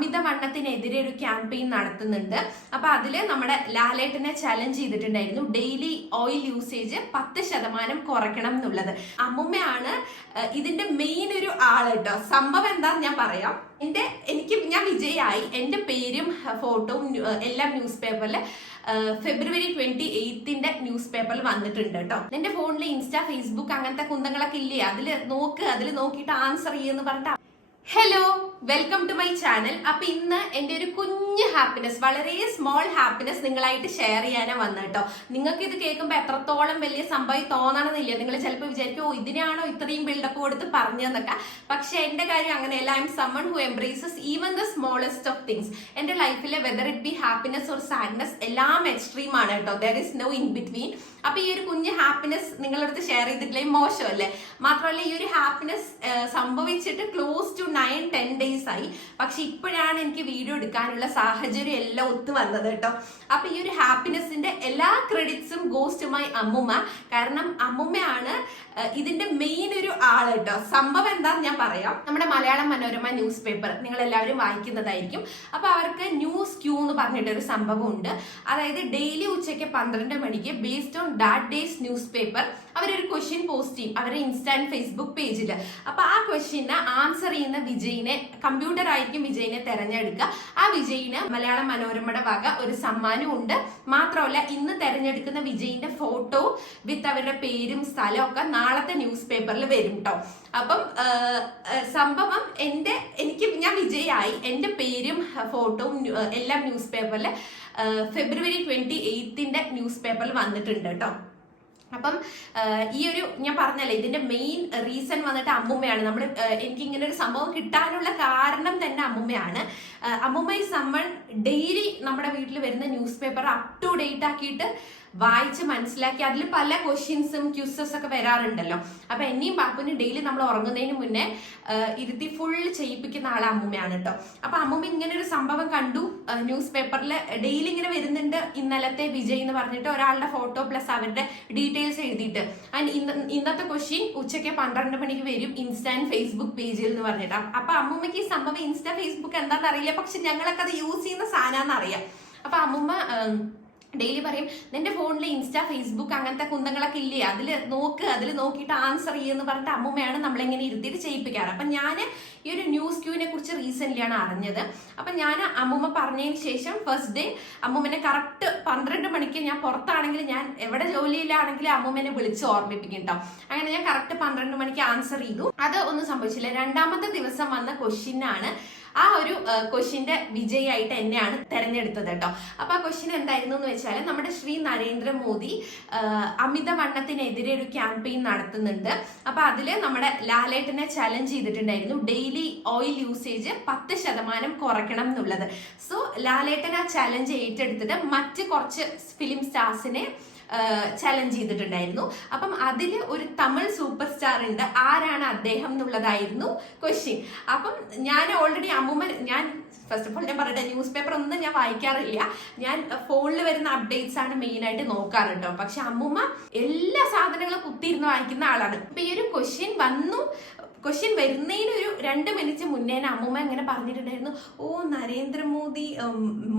അമിതവണ്ണത്തിനെതിരെ ഒരു ക്യാമ്പയിൻ നടത്തുന്നുണ്ട്. അപ്പൊ അതില് നമ്മുടെ ലാലേട്ടനെ ചലഞ്ച് ചെയ്തിട്ടുണ്ടായിരുന്നു, ഡെയിലി ഓയിൽ യൂസേജ് 10% കുറയ്ക്കണം എന്നുള്ളത്. അമ്മുമ്മയാണ് ഇതിന്റെ മെയിൻ ഒരു ആള് കേട്ടോ. സംഭവം എന്താന്ന് ഞാൻ പറയാം. ഞാൻ വിജയായി, എന്റെ പേരും ഫോട്ടോയും എല്ലാം ന്യൂസ് പേപ്പറിൽ ഫെബ്രുവരി 28 ന്യൂസ് പേപ്പറിൽ വന്നിട്ടുണ്ട് കേട്ടോ. എന്റെ ഫോണിൽ ഇൻസ്റ്റാ, ഫേസ്ബുക്ക് അങ്ങനത്തെ കുന്തങ്ങളൊക്കെ ഇല്ലേ, അതിൽ നോക്കിയിട്ട് ആൻസർ ചെയ്യുമെന്ന് പറഞ്ഞിട്ട്. Hello, welcome to my channel. അപ്പൊ ഇന്ന് എന്റെ ഒരു കുഞ്ഞ് ഹാപ്പിനെസ്, വളരെ സ്മോൾ ഹാപ്പിനെസ് നിങ്ങളായിട്ട് ഷെയർ ചെയ്യാനാ വന്നത് കേട്ടോ. നിങ്ങൾക്ക് ഇത് കേൾക്കുമ്പോൾ എത്രത്തോളം വലിയ സംഭവം തോന്നണമെന്നില്ല. നിങ്ങൾ ചിലപ്പോൾ വിചാരിക്കും, ഓ ഇതിനാണോ ഇത്രയും ബിൽഡപ്പ് കൊടുത്ത് പറഞ്ഞതെന്നൊക്കെ. പക്ഷെ എന്റെ കാര്യം അങ്ങനെയല്ല. I am someone who embraces even the smallest of things. എന്റെ ലൈഫിലെ whether it be happiness or sadness എല്ലാം എക്സ്ട്രീം ആണ് കേട്ടോ. There is no in between. അപ്പൊ ഈ ഒരു കുഞ്ഞ് ഹാപ്പിനെസ് നിങ്ങളടുത്ത് ഷെയർ ചെയ്തിട്ടില്ലേ, മോശമല്ലേ? മാത്രമല്ല, ഈ ഒരു ഹാപ്പിനെസ് സംഭവിച്ചിട്ട് ക്ലോസ് ടു 9-10 days ആയി. പക്ഷെ ഇപ്പോഴാണ് എനിക്ക് വീഡിയോ എടുക്കാനുള്ള സാഹചര്യം എല്ലാം ഒത്തു വന്നത് കേട്ടോ. അപ്പൊ ഈ ഒരു ഹാപ്പിനെസിന്റെ എല്ലാ ക്രെഡിറ്റ്സും ഗോസ് ടു മൈ അമ്മുമ്മ. കാരണം അമ്മുമ്മയാണ് ഇതിന്റെ മെയിൻ ഒരു ആള് കേട്ടോ. സംഭവം എന്താന്ന് ഞാൻ പറയാം. നമ്മുടെ മലയാളം മനോരമ ന്യൂസ് പേപ്പർ നിങ്ങൾ എല്ലാവരും വായിക്കുന്നതായിരിക്കും. അപ്പൊ അവർക്ക് ന്യൂസ് ക്യൂ എന്ന് പറഞ്ഞിട്ടൊരു സംഭവം ഉണ്ട്. അതായത് ഡെയിലി ഉച്ചയ്ക്ക് 12 മണിക്ക് based on that days news paper അവരൊരു ക്വസ്റ്റ്യൻ പോസ്റ്റ് ചെയ്യും അവരുടെ ഇൻസ്റ്റാ ആൻഡ് ഫേസ്ബുക്ക് പേജിൽ. അപ്പൊ ആ ക്വസ്റ്റ്യന് ആൻസർ ചെയ്യുന്ന വിജയിനെ, കമ്പ്യൂട്ടർ ആയിരിക്കും വിജയിനെ തെരഞ്ഞെടുക്കുക. ആ വിജയിന് മലയാള മനോരമയുടെ വക ഒരു സമ്മാനം ഉണ്ട്. മാത്രമല്ല, ഇന്ന് തെരഞ്ഞെടുക്കുന്ന വിജയിന്റെ ഫോട്ടോ വിത്ത് അവരുടെ പേരും സ്ഥലവും ഒക്കെ നാളത്തെ ന്യൂസ് പേപ്പറിൽ വരും കേട്ടോ. അപ്പം സംഭവം ഞാൻ വിജയായി, എന്റെ പേരും ഫോട്ടോയും എല്ലാം ന്യൂസ് പേപ്പറിൽ ഫെബ്രുവരി 28 ന്യൂസ് പേപ്പറിൽ വന്നിട്ടുണ്ട് കേട്ടോ. അപ്പം ഈ ഒരു ഞാൻ പറഞ്ഞല്ലേ, ഇതിന്റെ മെയിൻ റീസൺ വന്നിട്ട് അമ്മുമ്മയാണ്. എനിക്ക് ഇങ്ങനെ ഒരു സംഭവം കിട്ടാനുള്ള കാരണം തന്നെ അമ്മുമ്മയാണ്. അമ്മുമ്മ ഈ സമ്മൺ ഡെയിലി നമ്മുടെ വീട്ടിൽ വരുന്ന news paper up to date ആക്കിയിട്ട് വായിച്ച് മനസ്സിലാക്കി അതിൽ പല ക്വസ്റ്റ്യൻസും ക്യൂസസ് ഒക്കെ വരാറുണ്ടല്ലോ. അപ്പൊ എന്നെയും പാപ്പുനും ഡെയിലി നമ്മൾ ഉറങ്ങുന്നതിന് മുന്നേ ഇരുത്തി ഫുൾ ചെയ്യിപ്പിക്കുന്ന ആളെ അമ്മുമ്മയാണ് കേട്ടോ. അപ്പൊ അമ്മുമ്മ ഇങ്ങനെ ഒരു സംഭവം കണ്ടു ന്യൂസ് പേപ്പറിൽ ഡെയിലി ഇങ്ങനെ വരുന്നുണ്ട്. ഇന്നലത്തെ വിജയ് എന്ന് പറഞ്ഞിട്ട് ഒരാളുടെ ഫോട്ടോ പ്ലസ് അവരുടെ ഡീറ്റെയിൽസ് എഴുതിയിട്ട്, ആൻഡ് ഇന്നത്തെ ക്വസ്റ്റ്യൻ ഉച്ചയ്ക്ക് 12 മണിക്ക് വരും ഇൻസ്റ്റാ ആൻഡ് ഫേസ്ബുക്ക് പേജിൽ എന്ന് പറഞ്ഞിട്ട്. അപ്പൊ അമ്മുമ്മയ്ക്ക് ഈ സംഭവം ഇൻസ്റ്റാ ഫേസ്ബുക്ക് എന്താണെന്ന് അറിയില്ല, പക്ഷെ ഞങ്ങളൊക്കെ അത് യൂസ് ചെയ്യുന്ന സാധനമാണെന്ന് അറിയാം. അപ്പൊ അമ്മുമ്മ ഡെയിലി പറയും, നിന്റെ ഫോണിൽ ഇൻസ്റ്റാ ഫേസ്ബുക്ക് അങ്ങനത്തെ കുന്തങ്ങളൊക്കെ ഇല്ലേ, അതിൽ നോക്കിയിട്ട് ആൻസർ ചെയ്യുമെന്ന് പറഞ്ഞിട്ട് അമ്മുമ്മയാണ് നമ്മളെങ്ങനെ ഇരുത്തിയിട്ട് ചെയ്യിപ്പിക്കാറ്. അപ്പൊ ഞാൻ ഈ ഒരു ന്യൂസ് ക്യൂവിനെ കുറിച്ച് റീസെന്റ്ലിയാണ് അറിഞ്ഞത്. അപ്പൊ ഞാൻ അമ്മുമ്മ പറഞ്ഞതിന് ശേഷം ഫസ്റ്റ് ഡേ അമ്മുമ്മനെ കറക്റ്റ് 12 മണിക്ക്, ഞാൻ പുറത്താണെങ്കിൽ, ഞാൻ എവിടെ ജോലിയിലാണെങ്കിലും അമ്മുമ്മനെ വിളിച്ച് ഓർമ്മിപ്പിക്കും കേട്ടോ. അങ്ങനെ ഞാൻ കറക്റ്റ് 12 മണിക്ക് ആൻസർ ചെയ്തു. അത് ഒന്നും സംഭവിച്ചില്ല. രണ്ടാമത്തെ ദിവസം വന്ന ക്വസ്റ്റ്യനാണ്, ആ ഒരു ക്വസ്റ്റ്യന്റെ വിജയായിട്ട് എന്നെയാണ് തെരഞ്ഞെടുത്തത് കേട്ടോ. അപ്പൊ ആ ക്വസ്റ്റ്യൻ എന്തായിരുന്നു എന്ന് വെച്ചാൽ, നമ്മുടെ ശ്രീ നരേന്ദ്രമോദി അമിതവണ്ണത്തിനെതിരെ ഒരു ക്യാമ്പയിൻ നടത്തുന്നുണ്ട്. അപ്പൊ അതില് നമ്മുടെ ലാലേട്ടനെ ചലഞ്ച് ചെയ്തിട്ടുണ്ടായിരുന്നു, ഡെയിലി ഓയിൽ യൂസേജ് 10% കുറയ്ക്കണം എന്നുള്ളത്. സോ ലാലേട്ടൻ ആ ചലഞ്ച് ഏറ്റെടുത്തിട്ട് മറ്റ് കുറച്ച് ഫിലിം സ്റ്റാർസിനെ ചലഞ്ച് ചെയ്തിട്ടുണ്ടായിരുന്നു. അപ്പം അതിൽ ഒരു തമിഴ് സൂപ്പർ സ്റ്റാർ ഉണ്ട്, ആരാണ് അദ്ദേഹം എന്നുള്ളതായിരുന്നു ക്വസ്റ്റ്യൻ. അപ്പം ഞാൻ ഓൾറെഡി ഞാൻ ഫസ്റ്റ് ഓഫ് ഓൾ ഞാൻ പറയട്ടെ, ന്യൂസ് പേപ്പർ ഒന്നും ഞാൻ വായിക്കാറില്ല. ഞാൻ ഫോണിൽ വരുന്ന അപ്ഡേറ്റ്സ് ആണ് മെയിൻ ആയിട്ട് നോക്കാറ് കേട്ടോ. പക്ഷെ അമ്മുമ്മ എല്ലാ സാധനങ്ങളും കുത്തിയിരുന്ന് വായിക്കുന്ന ആളാണ്. അപ്പൊ ഈ ഒരു ക്വസ്റ്റ്യൻ വരുന്നതിന് ഒരു 2 മിനിറ്റ് മുന്നേ അമ്മുമ്മ ഇങ്ങനെ പറഞ്ഞിട്ടുണ്ടായിരുന്നു, ഓ നരേന്ദ്രമോദി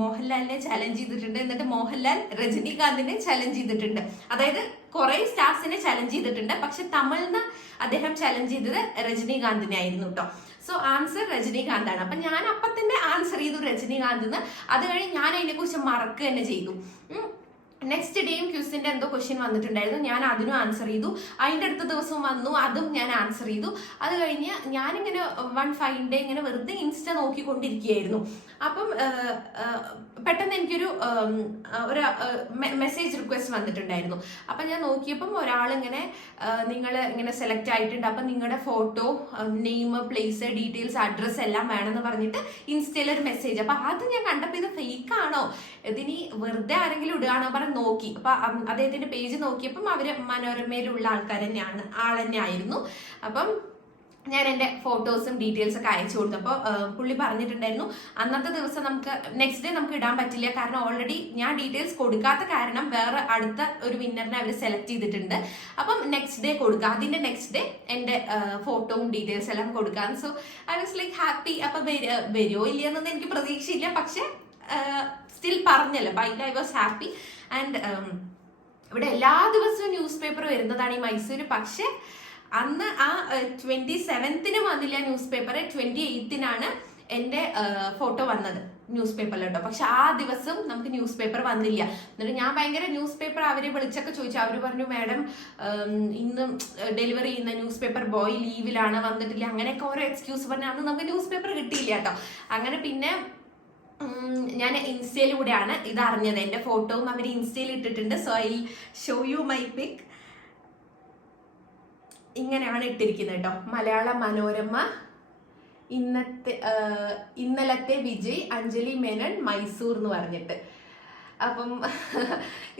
മോഹൻലാലിനെ ചലഞ്ച് ചെയ്തിട്ടുണ്ട്, എന്നിട്ട് മോഹൻലാൽ രജനീകാന്തിനെ ചലഞ്ച് ചെയ്തിട്ടുണ്ട്. അതായത് കുറെ സ്റ്റാർസിനെ ചലഞ്ച് ചെയ്തിട്ടുണ്ട്, പക്ഷെ തമിഴ്ന്ന് അദ്ദേഹം ചലഞ്ച് ചെയ്തത് രജനീകാന്തിനെ ആയിരുന്നു കേട്ടോ. സോ ആൻസർ രജനീകാന്താണ്. അപ്പൊ ഞാൻ തന്നെ ആൻസർ ചെയ്തു രജനീകാന്ത് എന്ന്. അത് കഴിഞ്ഞ് ഞാൻ അതിനെ കുറിച്ച് മറക്കുക തന്നെ ചെയ്തു. നെക്സ്റ്റ് ഡേയും ക്യൂസിന്റെ എന്തോ ക്വസ്റ്റ്യൻ വന്നിട്ടുണ്ടായിരുന്നു, ഞാൻ അതിനും ആൻസർ ചെയ്തു. അതിന്റെ അടുത്ത ദിവസം വന്നു, അതും ഞാൻ ആൻസർ ചെയ്തു. അത് കഴിഞ്ഞ് ഞാനിങ്ങനെ 1 ഡേ ഇങ്ങനെ വെറുതെ ഇൻസ്റ്റ നോക്കിക്കൊണ്ടിരിക്കുകയായിരുന്നു. അപ്പം പെട്ടെന്ന് എനിക്കൊരു മെസ്സേജ് റിക്വസ്റ്റ് വന്നിട്ടുണ്ടായിരുന്നു. അപ്പം ഞാൻ നോക്കിയപ്പം ഒരാളിങ്ങനെ, നിങ്ങൾ ഇങ്ങനെ സെലക്ട് ആയിട്ടുണ്ട്, അപ്പം നിങ്ങളുടെ photo, name, place, details, address എല്ലാം വേണമെന്ന് പറഞ്ഞിട്ട് ഇൻസ്റ്റയിൽ ഒരു മെസ്സേജ്. അപ്പൊ അത് ഞാൻ കണ്ടപ്പോൾ ഇത് ഫേക്ക് ആണോ, ഇതിനി വെറുതെ ആരെങ്കിലും ഇടുകയാണോ പറഞ്ഞ് നോക്കി. അപ്പൊ അദ്ദേഹത്തിന്റെ പേജ് നോക്കിയപ്പം അവര് മനോരമയിലുള്ള ആൾ തന്നെ ആയിരുന്നു. അപ്പം ഞാൻ എൻ്റെ ഫോട്ടോസും ഡീറ്റെയിൽസ് ഒക്കെ അയച്ചു കൊടുത്തു. അപ്പോൾ പുള്ളി പറഞ്ഞിട്ടുണ്ടായിരുന്നു അന്നത്തെ ദിവസം നമുക്ക് നെക്സ്റ്റ് ഡേ നമുക്ക് ഇടാൻ പറ്റില്ല, കാരണം ഓൾറെഡി ഞാൻ ഡീറ്റെയിൽസ് കൊടുക്കാത്ത കാരണം വേറെ അടുത്ത ഒരു വിന്നറിനെ അവർ സെലക്ട് ചെയ്തിട്ടുണ്ട്. അപ്പം നെക്സ്റ്റ് ഡേ കൊടുക്കുക, അതിൻ്റെ നെക്സ്റ്റ് ഡേ എൻ്റെ ഫോട്ടോയും ഡീറ്റെയിൽസ് എല്ലാം കൊടുക്കാം. So I was like happy. അപ്പം വരുമോ ഇല്ലയെന്നൊന്നും എനിക്ക് പ്രതീക്ഷയില്ല, പക്ഷെ സ്റ്റിൽ പറഞ്ഞല്ലോ, by I was happy. And ഇവിടെ എല്ലാ ദിവസവും ന്യൂസ് പേപ്പർ വരുന്നതാണ് ഈ മൈസൂർ. പക്ഷെ അന്ന് ആ 27th വന്നില്ല ന്യൂസ് പേപ്പർ, 28th എൻ്റെ ഫോട്ടോ വന്നത് ന്യൂസ് പേപ്പറിൽ കേട്ടോ. പക്ഷെ ആ ദിവസം നമുക്ക് ന്യൂസ് പേപ്പർ വന്നില്ല. എന്നിട്ട് ഞാൻ ഭയങ്കര ന്യൂസ് പേപ്പർ അവരെ വിളിച്ചൊക്കെ ചോദിച്ചു. അവർ പറഞ്ഞു മാഡം ഇന്ന് ഡെലിവറി ചെയ്യുന്ന ന്യൂസ് പേപ്പർ ബോയ് ലീവിലാണ്, വന്നിട്ടില്ല, അങ്ങനെയൊക്കെ ഓരോ എക്സ്ക്യൂസ് പറഞ്ഞു. അന്ന് നമുക്ക് ന്യൂസ് പേപ്പർ കിട്ടിയില്ല കേട്ടോ. അങ്ങനെ പിന്നെ ഞാൻ ഇൻസ്റ്റയിലൂടെയാണ് ഇത് അറിഞ്ഞത്. എൻ്റെ ഫോട്ടോയും അവർ ഇൻസ്റ്റയിൽ ഇട്ടിട്ടുണ്ട്. So I show you my pic. ഇങ്ങനെയാണ് ഇട്ടിരിക്കുന്നത് കേട്ടോ. മലയാള മനോരമ ഇന്നലത്തെ വിജയ് അഞ്ജലി മേനൻ മൈസൂർ എന്ന് പറഞ്ഞിട്ട്. അപ്പം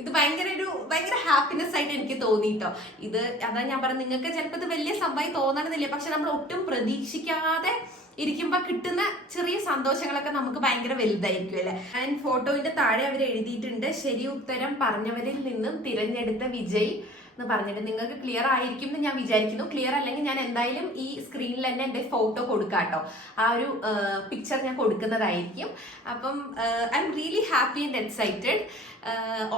ഇത് ഭയങ്കര ഹാപ്പിനെസ് ആയിട്ട് എനിക്ക് തോന്നിട്ടോ. ഇത് അതാ ഞാൻ പറഞ്ഞത്, നിങ്ങൾക്ക് ചിലപ്പോൾ ഇത് വലിയ സംഭവം തോന്നണമെന്നില്ല, പക്ഷെ നമ്മൾ ഒട്ടും പ്രതീക്ഷിക്കാതെ ഇരിക്കുമ്പോൾ കിട്ടുന്ന ചെറിയ സന്തോഷങ്ങളൊക്കെ നമുക്ക് ഭയങ്കര വലുതായിരിക്കും അല്ലെ. ആൻഡ് ഫോട്ടോയുടെ താഴെ അവർ എഴുതിയിട്ടുണ്ട് ശരി ഉത്തരം പറഞ്ഞവരിൽ നിന്നും തിരഞ്ഞെടുത്ത വിജയ് എന്ന് പറഞ്ഞിട്ട്. നിങ്ങൾക്ക് ക്ലിയർ ആയിരിക്കും എന്ന് ഞാൻ വിചാരിക്കുന്നു. ക്ലിയർ അല്ലെങ്കിൽ ഞാൻ എന്തായാലും ഈ സ്ക്രീനിൽ തന്നെ എൻ്റെ ഫോട്ടോ കൊടുക്കാം കേട്ടോ. ആ ഒരു പിക്ചർ ഞാൻ കൊടുക്കുന്നതായിരിക്കും. അപ്പം I'm really happy and excited.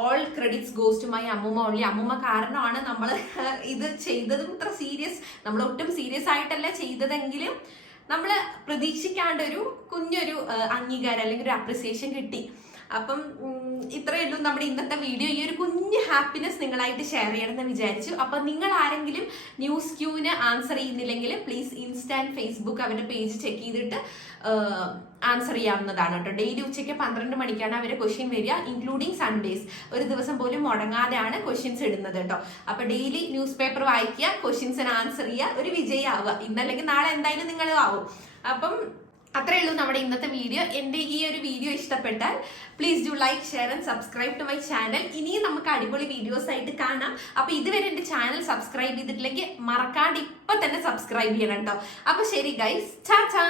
All credits goes to my അമ്മൂമ്മ ഓൺലി. അമ്മൂമ്മ കാരണമാണ് നമ്മൾ ഇത് ചെയ്തതും. ഇത്ര സീരിയസ്, നമ്മൾ ഒട്ടും സീരിയസ് ആയിട്ടല്ല ചെയ്തതെങ്കിലും നമ്മൾ പ്രതീക്ഷിക്കാണ്ടൊരു കുഞ്ഞൊരു അംഗീകാരം അല്ലെങ്കിൽ ഒരു അപ്രിസിയേഷൻ കിട്ടി. അപ്പം ഇത്രയേ ഉള്ളൂ നമ്മുടെ ഇന്നത്തെ വീഡിയോ. ഈ ഒരു കുഞ്ഞ് ഹാപ്പിനെസ് നിങ്ങളായിട്ട് ഷെയർ ചെയ്യണമെന്ന് വിചാരിച്ചു. അപ്പം നിങ്ങൾ ആരെങ്കിലും ന്യൂസ് ക്യൂവിന് ആൻസർ ചെയ്യുന്നില്ലെങ്കിൽ പ്ലീസ് ഇൻസ്റ്റാ ആൻഡ് ഫേസ്ബുക്ക് അവരുടെ പേജ് ചെക്ക് ചെയ്തിട്ട് ആൻസർ ചെയ്യാവുന്നതാണ് കേട്ടോ. ഡെയിലി ഉച്ചയ്ക്ക് 12 മണിക്കാണ് അവരെ ക്വസ്റ്റ്യൻ വരിക, ഇൻക്ലൂഡിങ് സൺഡേസ്. ഒരു ദിവസം പോലും മുടങ്ങാതെയാണ് ക്വസ്റ്റ്യൻസ് ഇടുന്നത് കേട്ടോ. അപ്പൊ ഡെയിലി ന്യൂസ് പേപ്പർ വായിക്കുക, ക്വസ്റ്റ്യൻസിന് ആൻസർ ചെയ്യുക, ഒരു വിജയാവുക. ഇന്നല്ലെങ്കിൽ നാളെ എന്തായാലും നിങ്ങളും ആവും. അപ്പം അത്രയേ ഉള്ളൂ നമ്മുടെ ഇന്നത്തെ വീഡിയോ. എൻ്റെ ഈ ഒരു വീഡിയോ ഇഷ്ടപ്പെട്ടാൽ please do like, share and subscribe to my channel. ഇനിയും നമുക്ക് അടിപൊളി വീഡിയോസ് ആയിട്ട് കാണാം. അപ്പൊ ഇതുവരെ എൻ്റെ ചാനൽ സബ്സ്ക്രൈബ് ചെയ്തിട്ടില്ലെങ്കിൽ മറക്കാണ്ട് ഇപ്പൊ തന്നെ സബ്സ്ക്രൈബ് ചെയ്യണം കേട്ടോ. അപ്പൊ ശരി ഗൈസ്, ചാ ചാ.